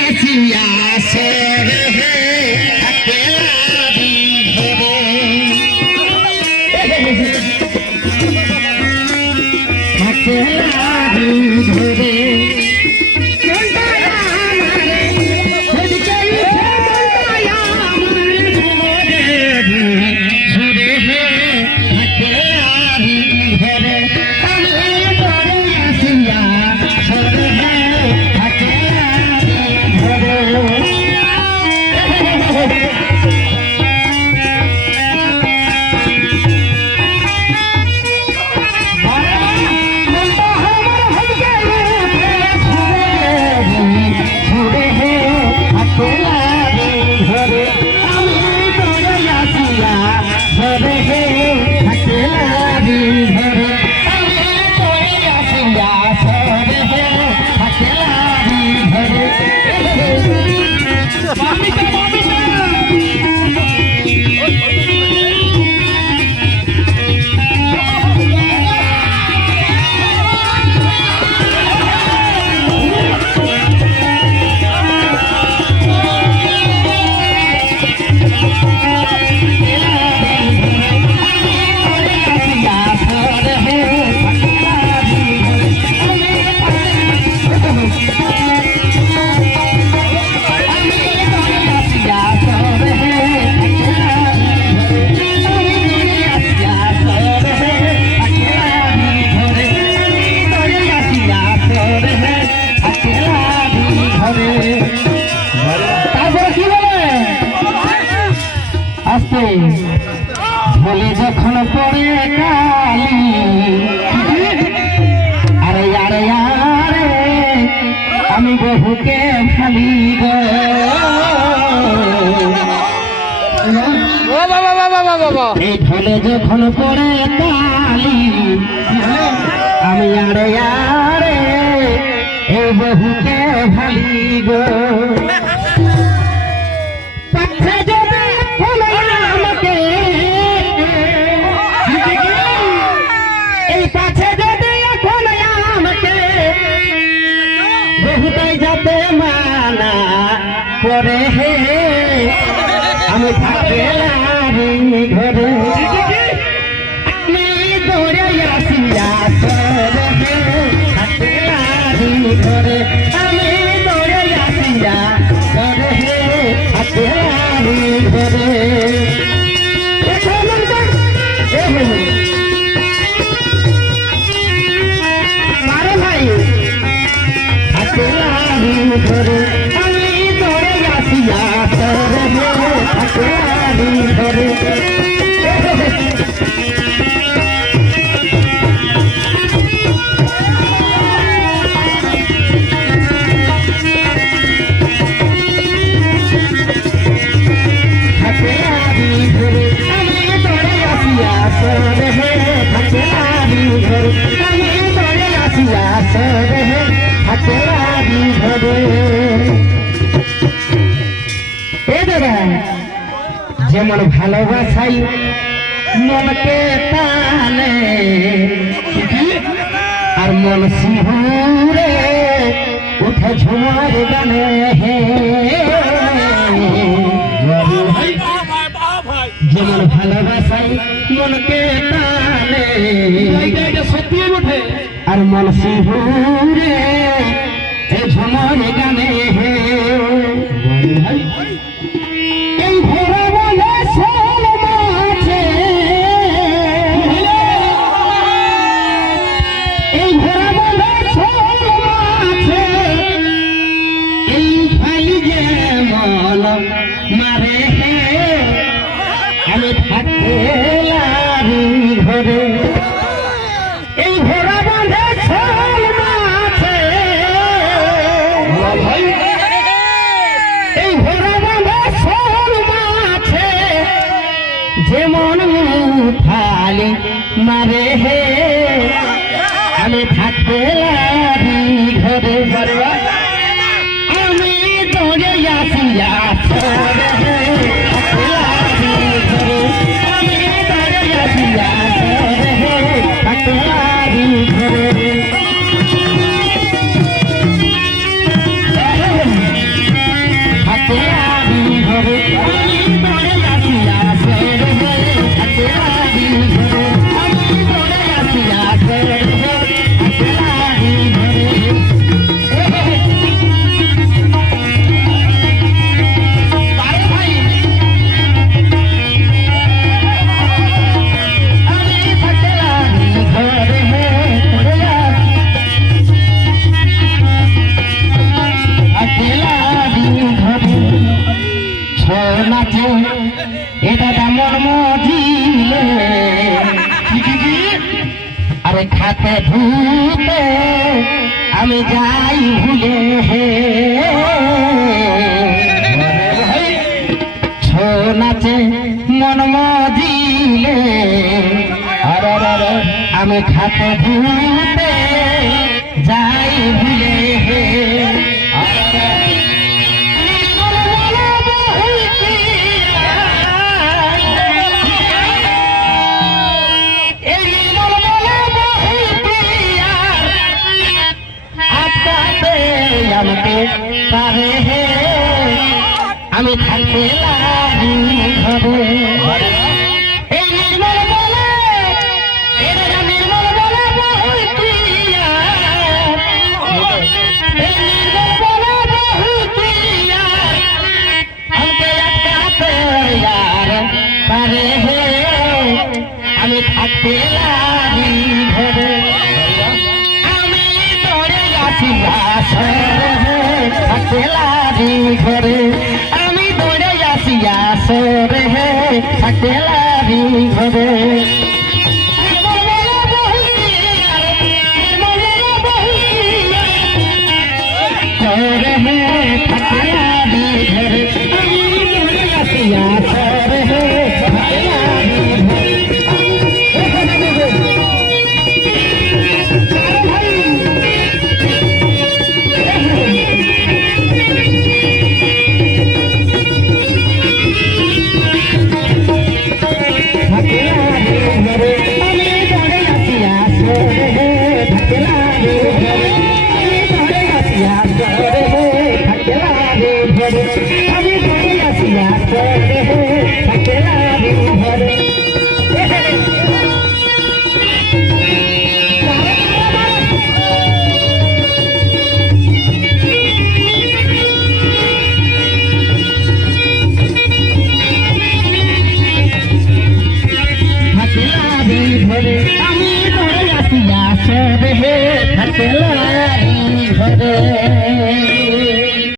আসিয়া বলে যখন পড়ে কালি আরে আরে আরে আমি বহুকে খালি গো। ও বাবা বাবা বাবা বাবা এই ঢলে যখন পড়ে তালি আমি আরে আরে এই বহুকে ভালি গো। বহুটাই যাতে মানা করে হে। আমি থাকে ঘরে। I'm যেমন ভালোবাসাই মনকে টানে আর মন সিঁহুরে উঠে ঝুমার গানে হে। যেমন ভালোবাসাই মনকে টানে সত্যি বটে। আর মন সিঁহুরে ঝুমার গানে এই ঘোড়া বলে মাছে এই ঘোড়া বলে এই ভাই যে মল মারে। থালি মারে হে আমি থাকতে লারি ঘরে আমি দৌড়ে আসিয়া ভূতে আমি যাই ভুলে হে। ছৌ নাচে মন মজিলে আমি খাত ভূত তারে আমি থাকতে লাগি ঘরে মাটি ঘরে। আমি দৌড়ে আসি আসরে হে ঘরে।